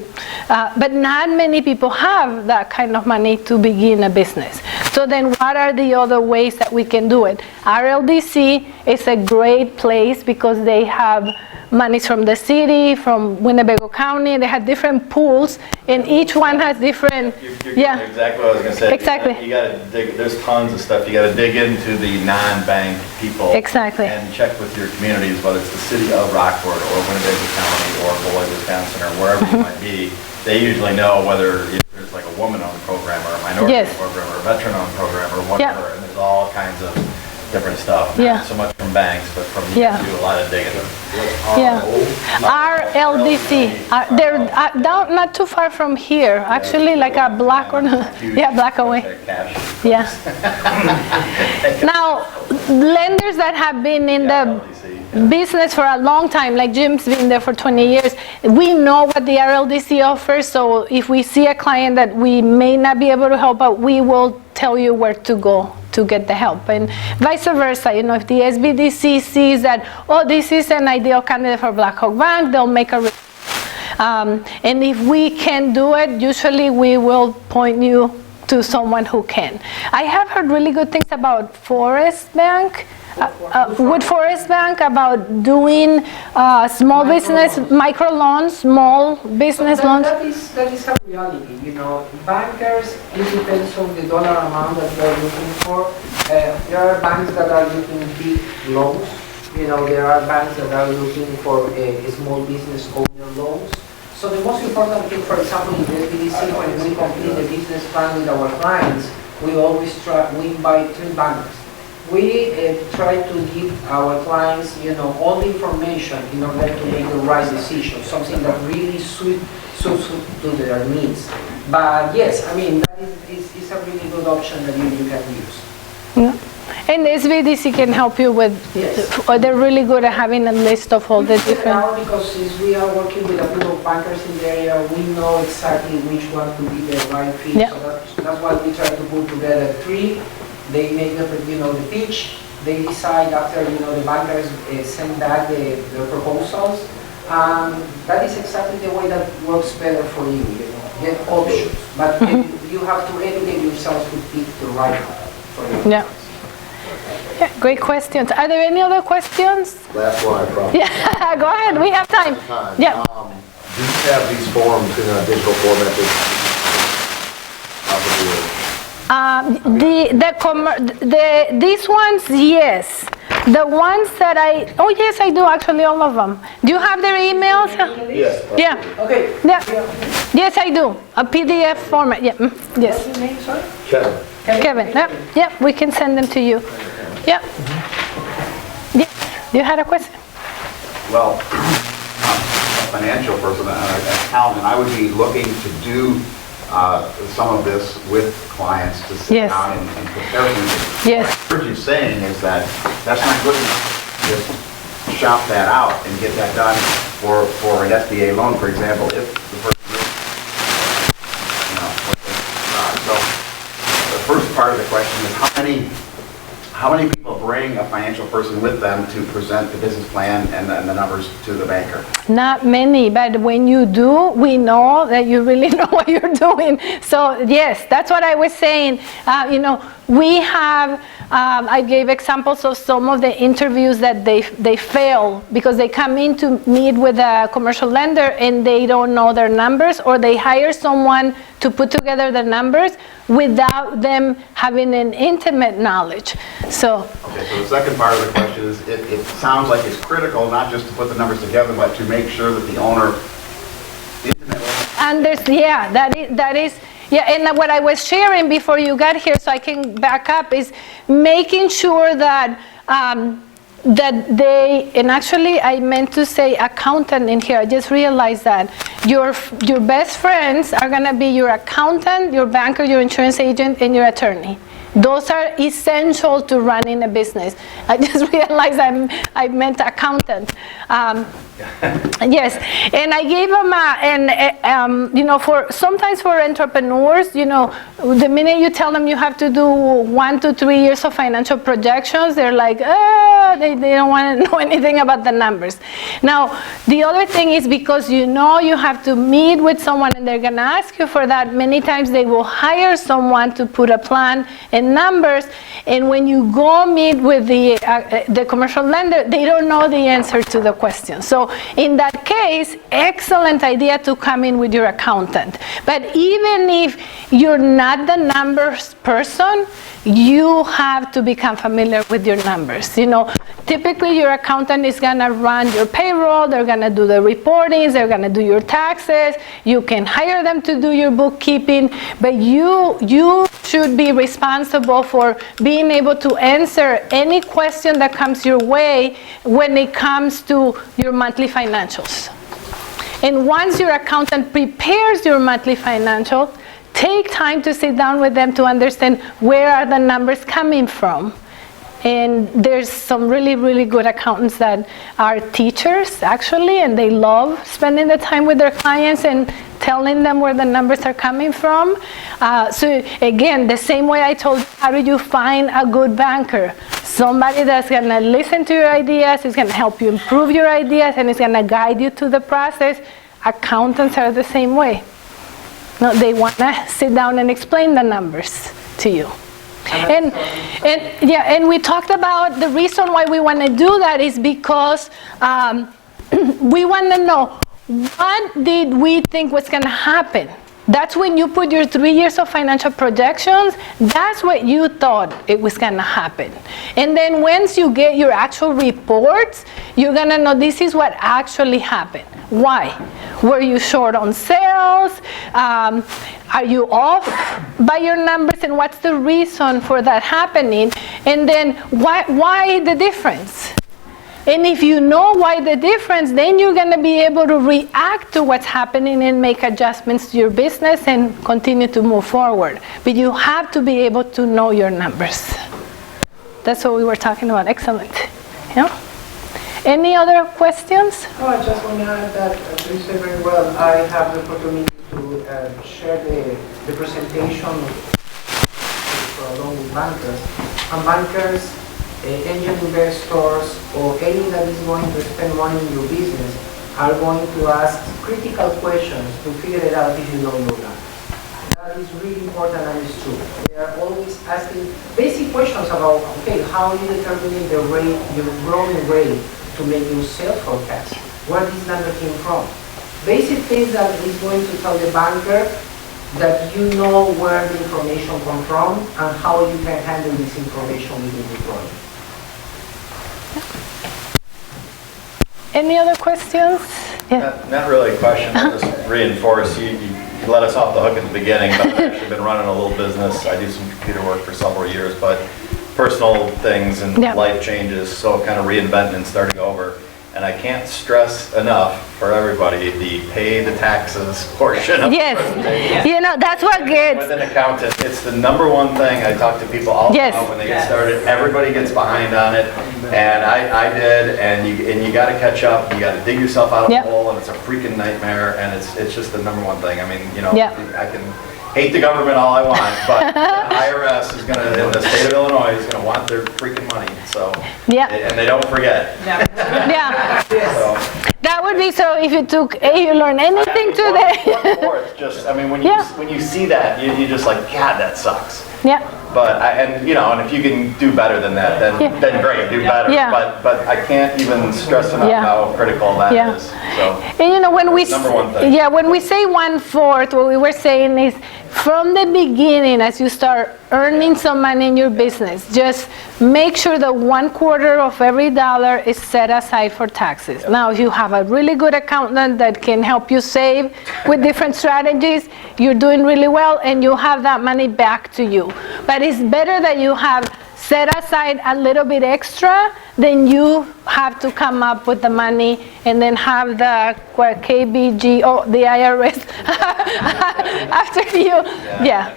But not many people have that kind of money to begin a business. So then what are the other ways that we can do it? RLDC is a great place because they have monies from the city, from Winnebago County. They have different pools, and each one has different. You're Yeah. exactly what I was going to say. Exactly. You got to dig. There's tons of stuff. You got to dig into the non-bank people. Exactly. And check with your communities, whether it's the city of Rockford or Winnebago County or Beloit, Wisconsin, or wherever you might be. They usually know whether there's like a woman-owned program or a minority Yes. program or a veteran-owned program or Yeah. whatever. And there's all kinds of different stuff. Yeah. Not so much from banks, but from you Yeah. can do a lot of digging. Yeah. RLDC. They're down, not too far from here. Actually, like a block or yeah, block away. Cash. Yeah. Now, lenders that have been in the business for a long time, like Jim's been there for 20 years, we know what the RLDC offers. So if we see a client that we may not be able to help out, we will tell you where to go to get the help, and vice versa. If the SBDC sees that, oh, this is an ideal candidate for Blackhawk Bank, they'll make a and if we can do it, usually we will point you to someone who can. I have heard really good things about Forest Bank, Wood Forest Bank, about doing small business microloans, small business loans. That is a reality, Bankers, it depends on the dollar amount that they're looking for. There are banks that are looking big loans. There are banks that are looking for small business owner loans. So the most important thing, for example, in the SBDC, when we complete the business plan with our clients, we always we invite 3 bankers. We try to give our clients, all the information in order to make the right decision, something that really suits to their needs. But yes, that is a really good option that you can use. Yeah. And SBDC can help you with, Yes. they're really good at having a list of all the different. Now, because since we are working with a group of bankers in the area, we know exactly which one to be the right fit. Yeah. So that's why we try to put together 3. They make the pitch. They decide after the bankers send back their proposals. That is exactly the way that works better for you. Get options, but you have to educate yourself to pick the right one for you. Yeah. Yeah, great questions. Are there any other questions? Last one, I promise. Yeah, go ahead. We have time. Yeah. Do you have these forms in a digital format These ones, yes. The ones that yes, I do actually, all of them. Do you have their emails? Yes. Yeah. Okay. Yeah. Yes, I do. A PDF format. Yeah. Yes. What's your name, sorry? Kevin. Kevin. Yep. Yep. We can send them to you. Yeah. Yeah. You had a question? Well, a financial person, an accountant, I would be looking to do some of this with clients to sit Yes. down and prepare things. Yes. What I heard you saying is that that's not good enough. Just shop that out and get that done for an SBA loan, for example, if the person so the first part of the question is how many people have bring a financial person with them to present the business plan and the numbers to the banker? Not many, but when you do, we know that you really know what you're doing. So yes, that's what I was saying. We have, I gave examples of some of the interviews that they fail because they come in to meet with a commercial lender and they don't know their numbers, or they hire someone to put together the numbers without them having an intimate knowledge. So. Okay, so the second part of the question is, it sounds like it's critical not just to put the numbers together, but to make sure that the owner intimately. That is. Yeah, and what I was sharing before you got here, so I can back up, is making sure that that they, and actually I meant to say accountant in here, I just realized that your best friends are gonna be your accountant, your banker, your insurance agent, and your attorney. Those are essential to running a business. I just realized I meant accountant. Yes, and I gave them sometimes for entrepreneurs, the minute you tell them you have to do 1 to 3 years of financial projections, they're like, they don't want to know anything about the numbers. Now, the other thing is because you have to meet with someone and they're gonna ask you for that, many times they will hire someone to put a plan and numbers, and when you go meet with the commercial lender, they don't know the answer to the question. So in that case, excellent idea to come in with your accountant. But even if you're not the numbers person, you have to become familiar with your numbers. Typically your accountant is gonna run your payroll, they're gonna do the reportings, they're gonna do your taxes, you can hire them to do your bookkeeping, but you should be responsible for being able to answer any question that comes your way when it comes to your monthly financials. And once your accountant prepares your monthly financials, take time to sit down with them to understand where are the numbers coming from. And there's some really, really good accountants that are teachers, actually, and they love spending the time with their clients and telling them where the numbers are coming from. So again, the same way I told you, how do you find a good banker? Somebody that's gonna listen to your ideas, is gonna help you improve your ideas, and is gonna guide you to the process. Accountants are the same way. No, they wanna sit down and explain the numbers to you. And we talked about the reason why we want to do that is because we want to know, what did we think was going to happen? That's when you put your 3 years of financial projections, that's what you thought it was going to happen. And then once you get your actual reports, you're going to know this is what actually happened. Why? Were you short on sales? Are you off by your numbers? And what's the reason for that happening? And then why the difference? And if you know why the difference, then you're going to be able to react to what's happening and make adjustments to your business and continue to move forward. But you have to be able to know your numbers. That's what we were talking about. Excellent. Yeah? Any other questions? No, I just want to add that you said very well. I have the opportunity to share the presentation along with bankers. And bankers, angel investors, or any that is going to spend money in your business are going to ask critical questions to figure it out if you don't know that. That is really important, and it's true. They are always asking basic questions about, okay, how are you determining the rate, your growing rate to make your sales forecast? Where this number came from? Basic things that is going to tell the banker that you know where the information comes from and how you can handle this information within the project. Any other questions? Yeah. Not really a question, I'll just reinforce, you let us off the hook at the beginning, but I've actually been running a little business. I do some computer work for several years, but personal things and life changes, so kind of reinventing and starting over. And I can't stress enough for everybody the pay the taxes portion of yes. That's what gets. With an accountant, it's the number one thing I talk to people all the time when they get started. Everybody gets behind on it, and I did, and you got to catch up. You got to dig yourself out of a hole, and it's a freaking nightmare. And it's just the number one thing. I mean, I can hate the government all I want, but the IRS is gonna, in the state of Illinois, is gonna want their freaking money, so. Yeah. And they don't forget, Yeah, so. that would be, so if you learn anything today. 1/4, just, I mean, when you see that, you just like, God, that sucks. Yeah, But, and if you can do better than that, then great, do better. Yeah. But I can't even stress enough Yeah. how critical that Yeah. is, so. and when we, Number one thing. yeah, when we say 1/4, what we were saying is from the beginning, as you start earning some money in your business, just make sure that 1/4 of every dollar is set aside for taxes. Now, if you have a really good accountant that can help you save with different strategies, you're doing really well and you have that money back to you. But it's better that you have set aside a little bit extra than you have to come up with the money and then have the KBG or the IRS after you. Yeah.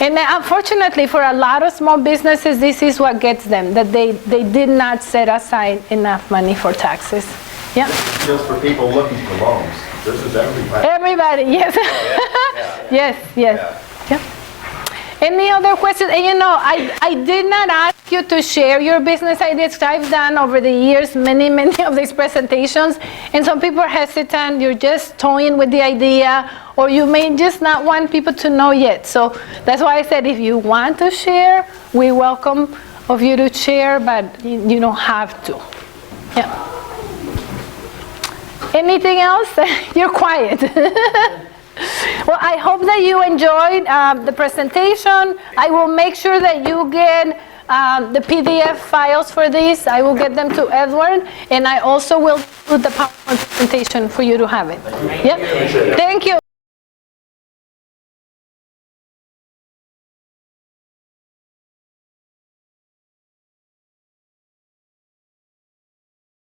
And unfortunately, for a lot of small businesses, this is what gets them, that they did not set aside enough money for taxes. Yeah. Just for people looking for loans. This is everybody. Everybody, yes. Yes, yes. Yeah. Any other questions? And I did not ask you to share your business ideas. I've done over the years many of these presentations, and some people are hesitant. You're just toying with the idea, or you may just not want people to know yet. So that's why I said if you want to share, we welcome of you to share, but you don't have to. Yeah. Anything else? You're quiet. Well, I hope that you enjoyed the presentation. I will make sure that you get the PDF files for this. I will get them to Edward, and I also will put the PowerPoint presentation for you to have it. Yeah. Thank you.